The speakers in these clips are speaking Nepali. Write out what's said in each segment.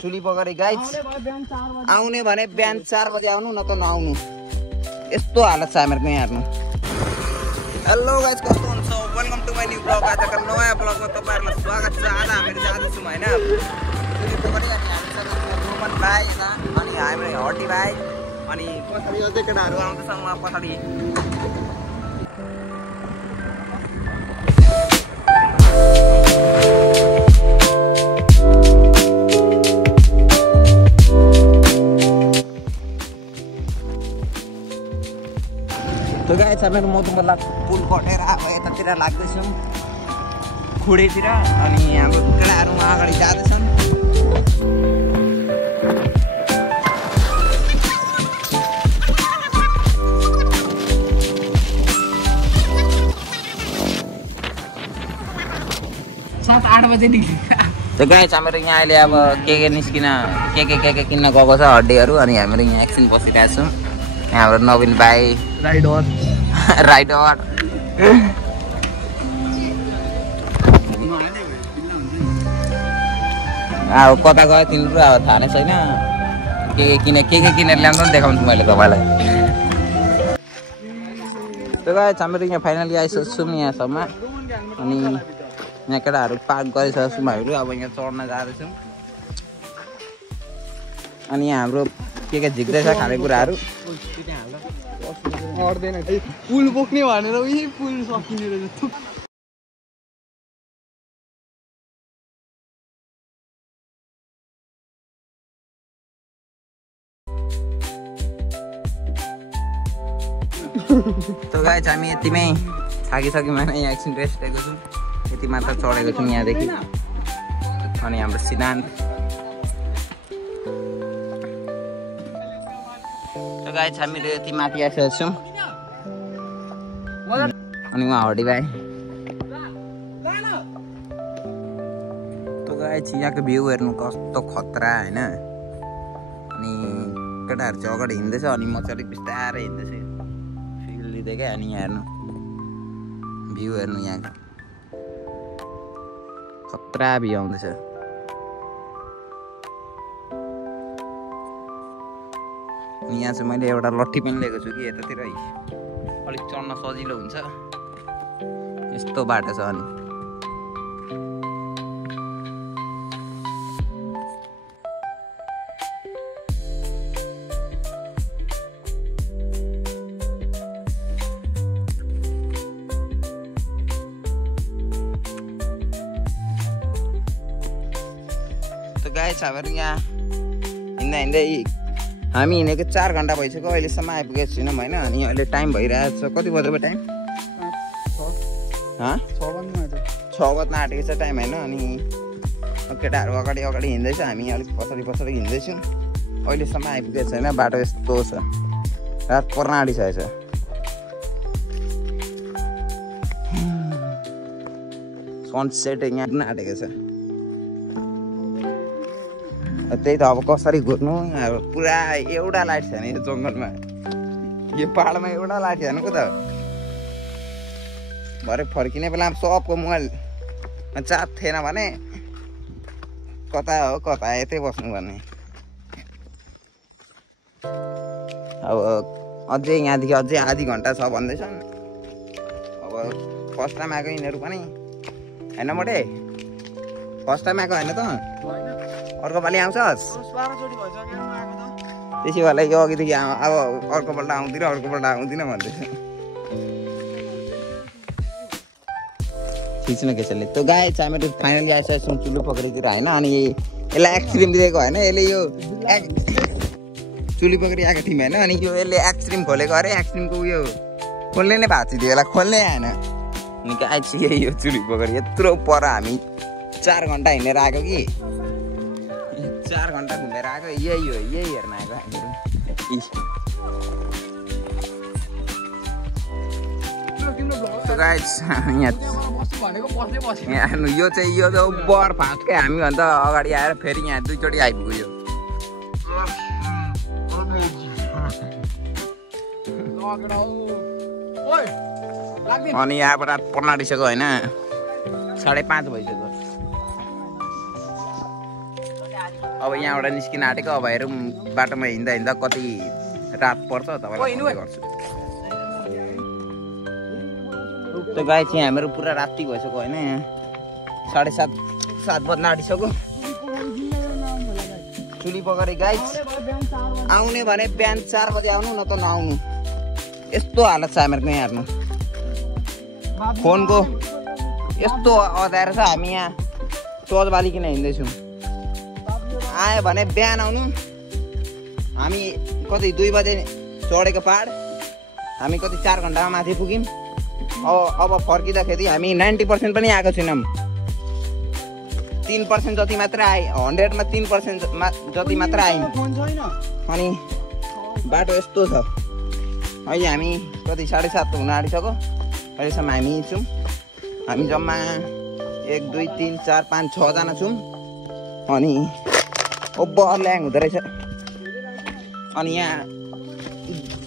चुली पोखरी गाइस आउने भने बिहान 4 बजे आउनु न त नआउनु यस्तो हालत छ हामीहरुको यहाँ हेर्नु हेलो गाइस कस्तो हुनुहुन्छ welcome to my new blog आजको नयाँ ब्लगमा तपाईहरुलाई स्वागत छ आज हामी जाँदैछौं हैन चुली पोखरी अनि हामीसँग रोमन भाइ अनि हाम्रो हटी भाइ अनि पछाडी अझै केटाहरु आउँदैछ उहाँ पछाडी तो गाइस हामीहरु मधुमला पुल कटेर अब यतातिर लाग्दैछौं खुडेतिर अनि हाम्रो केटाहरु अगाडि जाँदैछन् सात 8 बजे निक्ले तो गाइस हामीहरु यहाँ अहिले अब के निस्किन के किन्न गएको छ हड्डीहरु अनि हामीहरु यहाँ एकछिन बसिरहेका छौं यहाँ हाम्रो नवीन भाइ राइडर अब कता गयो तिनीहरु अब थाहा नै छैन के किनेर ल्याउँदा पनि देखाउँछु मैले तपाईलाई त्यो गाइस हामीहरु यहाँ फाइनली आइसक्छौं यहाँसम्म अनि यहाँ केटाहरु पार्क गरिसकेछौं हामीहरु अब यहाँ चढ्न जाँदैछौं अनि यहाँ हाम्रो के झिक्दैछ खानेकुराहरु अर्दैन पुल बोक्ने भनेर उही पुल सकिने रहेछ तो गाइस हामी यतिमै थाकिसक्यौँ हैन यहाँ एकछिन रेस्ट लिएको छौँ यति मात्र चढेको छौँ यहाँदेखि अनि हाम्रो सिद्धान्त तो गाइस हामीले यति माथि आइसकेको छौँ अनि उहाँ हडी भाइ तो गाइस यहाँको भ्यू हेर्नु कस्तो खतरा हैन अनि केटाहरु चाहिँ अगाडि हिँड्दैछ अनि म चाहिँ अलिक बिस्तारै हिँड्दैछु फिल लिँदै क्या अनि यहाँ हेर्नु भ्यू हेर्नु यहाँको खतरा भ्यू आउँदैछ यहाँ चाहिँ मैले एउटा लट्ठी पनि लिएको छु कि यतातिर अलिक चढ्न सजिलो हुन्छ यस्तो बाटो छ अनि तो गाइस हामीहरु यहाँ हिँड्दै हामी हिँडेको 4 घण्टा भइसक्यो अहिलेसम्म आइपुगेको छैनौँ हैन अनि अहिले टाइम भइरहेको छ कति बज्यो टाइम 6 बज्न आँटेको छ टाइम हैन अनि केटाहरु अगाडि हिँड्दैछ हामी अलिक पछाडि हिँड्दैछौँ अहिलेसम्म आइपुगेको छैन बाटो यस्तो छ रात पर्न आँटिसकेको छ सनसेट यहाँ पनि आँटेको छ त्यही त अब कसरी घुर्नु पुरा एउटा लाइट छैन यो जङ्गलमा यो पहाडमा एउटा लाइट छैन को त भरे फर्किने बेला सबको मोबाइल चार्ज थिएन भने कता यतै बस्नु भन्ने अब अझै यहाँदेखि अझै आधी घन्टा छ भन्दैछन् अब फर्स्ट टाइम आएको यिनीहरू पनि होइन मोटे फर्स्ट टाइम आएको होइन त अर्को पालि आउँछस् त्यसै भए यो अघिदेखि अब अर्कोपल्ट आउँदिन भन्दैछ खिच्नु केसले त्यो गाइस हामीहरु फाइनली आइसकेको छौँ चुली पोखरीतिर हैन अनि यसलाई एक्सट्रिम दिएको हैन यसले यो चुली पोखरी आएको थियौँ हैन अनि यो यसले एक्सट्रिम खोलेको अरे एक्सट्रिमको उयो खोल्ने नै भएको थियो यसलाई खोल्नै आएन अनि गाइस यही हो चुली पोखरी यत्रो पर हामी 4 घण्टा हिँडेर आएको कि 4 घण्टा घुमेर आएको यही हेर्न आएको हामीहरु So guys, यहाँ यो चाहिँ बर फास्टकै हामी भन्दा अगाडि आएर फेरि यहाँ दुईचोटि आइपुग्यो अनि यहाँबाट पर्न आँटिसक्यो हैन 5:30 भइसक्यो। अब यहाँबाट निस्किन आँटेको। अब हेरौँ बाटोमा हिँड्दा हिँड्दा कति रात पर्छ तपाईँलाई भन्ने गर्छु। त्यो गाई चाहिँ हाम्रो पुरा राति भइसक्यो होइन, यहाँ 7:30 बज्न आँटिसक्यो। चुली पकाएर गाई आउने भने बिहान 4 बजे आउनु, न त नआउनु। यस्तो हालत छ हामीहरूको यहाँ हेर्नु। फोनको यस्तो अँध्यारो छ। हामी यहाँ चोज बालिकन हिँड्दैछौँ। आयो भने बिहान आउनु। हामी कति 2 बजे चढेको पहाड, हामी कति 4 घन्टामा माथि पुग्यौँ। अब फर्किँदाखेरि हामी 90% पनि आएको छैनौँ। 3% जति मात्र आए। 100मा 3% जति मात्र आयौँ। अनि बाटो यस्तो छ। अहिले हामी कति 7:30 हुन आँटिसक्यो। अहिलेसम्म हामी छौँ। हामी जम्मा 1 2 3 4 5 6 जना छौँ। अनि ओभर ल्याङ हुँदो रहेछ। अनि यहाँ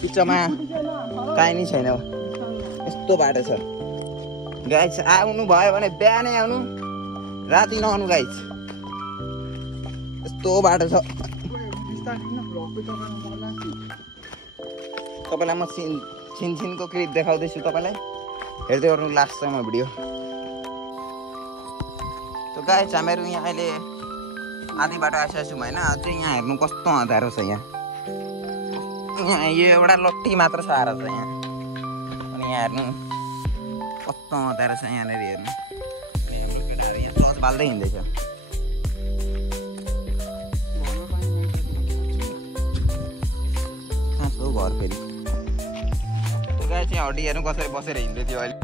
बिचमा काहीँ नै छैन। यस्तो बाटो छ गाइस। आउनु भयो भने बिहानै आउनु, राति नआउनु गाइस। यस्तो बाटो छ। तपाईँलाई म छिनको क्लिप देखाउँदैछु। तपाईँलाई हेर्दै गर्नु लास्टसम्म भिडियो। त गाइस हामीहरू यहाँ अहिले आधी बाटो आइसकेको छौँ होइन। अझै यहाँ हेर्नु कस्तो अँध्यारो छ। यहाँ यो एउटा लट्ठी मात्र सहारा छ यहाँ। अनि यहाँ हेर्नु कस्तो अँध्यारो छ यहाँनिर हेर्नु। यहाँ चर्च बाल्दै हिँड्दैछ। कहाँ छ घर फेरि? त्यो गाई चाहिँ हड्डी हेर्नु कसरी बसेर हिँड्दै थियो अहिले।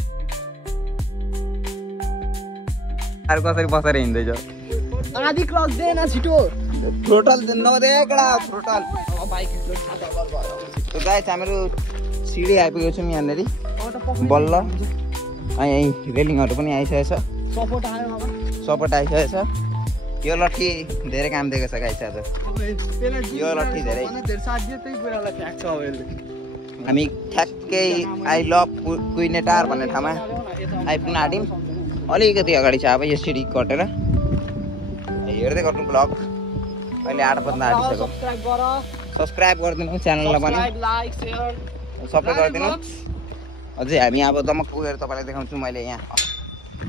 अरू कसरी बसेर हिँड्दैछ? आधी क्लच दे न छिटो। थ्रोटल नदे कडा थ्रोटल। त्यो गाई चाहिँ हाम्रो सिडी आइपुगेको छौँ यहाँनिर बल्ल। यहीँ रेलिङहरू पनि आइसकेको छ। सपोर्ट आइसकेको छ। यो लट्ठी धेरै काम दिएको छ गाई चाहिँ आज। यो लट्ठी धेरै। हामी ठ्याक्कै आई लभ कुइने टार भन्ने ठाउँमा आइपुग्न आँट्यौँ। अलिकति अगाडि छ। अब यो सिडी कटेर हेर्दै गर्नु ब्लग। अहिले 8 बज्न आँटिसक्यो। सब्सक्राइब गरिदिनु च्यानललाई पनि, सबै गरिदिनु। अझै हामी अब दमक पुगेर तपाईँलाई देखाउँछु। मैले यहाँ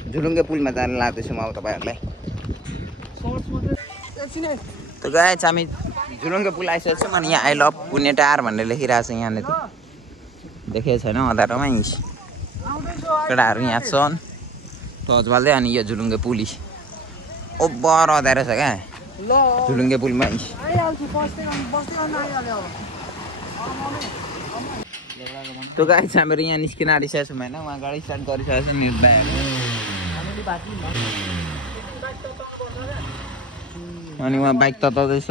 झुलुङ्गे पुलमा जान लाग्दैछु म अब तपाईँहरूलाई। त गाई चाहिँ हामी झुलुङ्गे पुल आइसकेको छौँ। अनि यहाँ आई लभ पुण्य टार भनेर लेखिरहेको छ यहाँनिर। देखेको छैन अँध्यारोमा। केटाहरू यहाँ छन् टर्च बाल्दै। अनि यो झुलुङ्गे पुली ओभर अँध्यारो छ क्या झुलुङ्गे पुलमा। त्यो गाडी चाहिँ हाम्रो यहाँ निस्किन आँटिसकेको छौँ होइन। उहाँ गाडी स्टार्ट गरिसकेको छ निर्णयहरू। अनि उहाँ बाइक तताउँदैछ।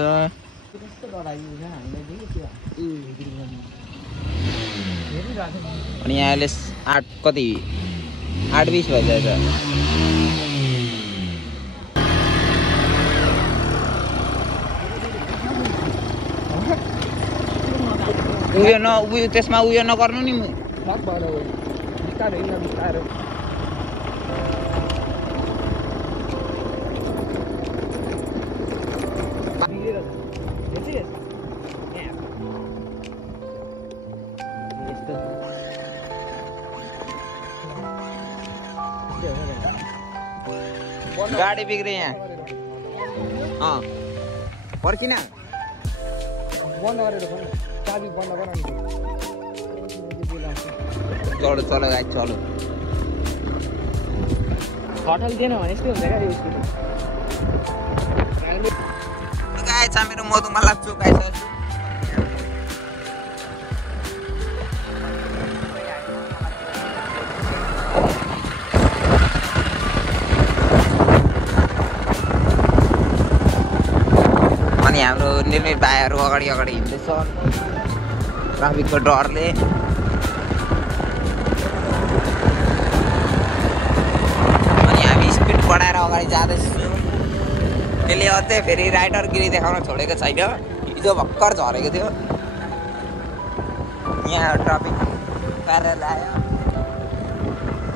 अनि यहाँ अहिले 8:20 भइसकेको छ। उयो त्यसमा उयो नगर्नु नि। गाडी बिग्रे यहाँ। पर्किन बन्द गरेर चाबी बन्द गर। चलो चलो गाई चलो। होटल दिएन भने यस्तै हुन्छ क्या यो स्कुटी। गाई छ मेरो मधुमाला चोक आइसक्यो। अनि हाम्रो निर्मित भाइहरू अगाडि अगाडि हिँड्दैछ ट्राफिकको डरले। अनि हामी स्पिड बढाएर अगाडि जाँदैछौँ। त्यसले अझै फेरि राइडरगिरी देखाउन छोडेको छैन। हिजो भर्खर झरेको थियो। यहाँ ट्राफिक कार्यालय आयो।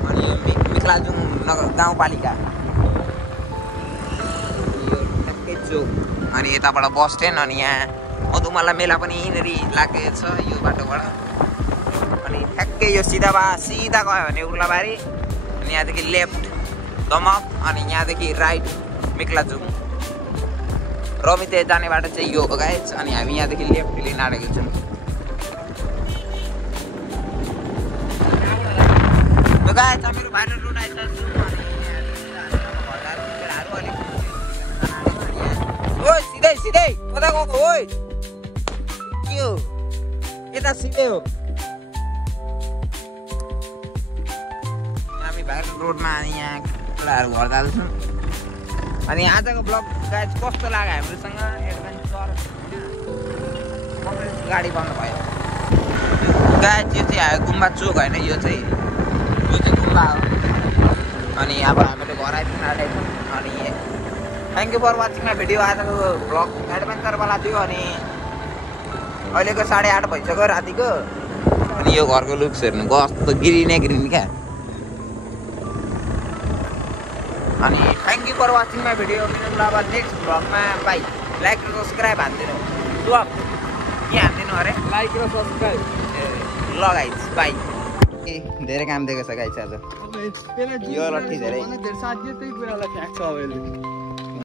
अनि यो मिक्लाजुङ गाउँपालिका ठ्याक्कै चोक अनि यताबाट बस स्ट्यान्ड अनि यहाँ मधुमला मेला पनि यहीँनेरि लागेको छ यो बाटोबाट अनि ठ्याक्कै यो सिधा गयो भने उर्लाबारी अनि यहाँदेखि लेफ्ट दमक अनि यहाँदेखि राइट मेक्लाजुङ रमिते जाने बाटो चाहिँ यो हो गाइस अनि हामी यहाँदेखि लेफ्ट लिन आँटेको छौँ गाइस मेरो भाइरल रोड आइसक्यो ओइ सिधै कता गएको ओइ के हो यता सिधै हो हामी भाइरल रोडमा यहाँ कुराहरू घर जाँदैछौँ अनि आजको ब्लग गाइस कस्तो लाग्यो हामीसँग एडभेन्चर गाडी बन्द भयो गाइस यो चाहिँ गुम्बा चोक होइन यो चाहिँ गुम्बा हो अनि अब हामीले घर आइपुग्न आँटेको छौँ अनि thank you for watching my video आजको ब्लग एडभेन्चरवाला थियो अनि अहिलेको 8:30 भइसक्यो रातिको अनि यो घरको लुक्स हेर्नु कस्तो ग्रिन क्या अनि thank you for watching my video अब नेक्स्ट ब्लगमा बाई लाइक र सब्सक्राइब हानिदिनु ब्लग के हानिदिनु अरे लाइक र सब्सक्राइब ल गाइस बाई धेरै काम दिएको छ गाइस आज यो लट्ठी धेरै साथी त्यही कुरालाई फ्याँक्छ अब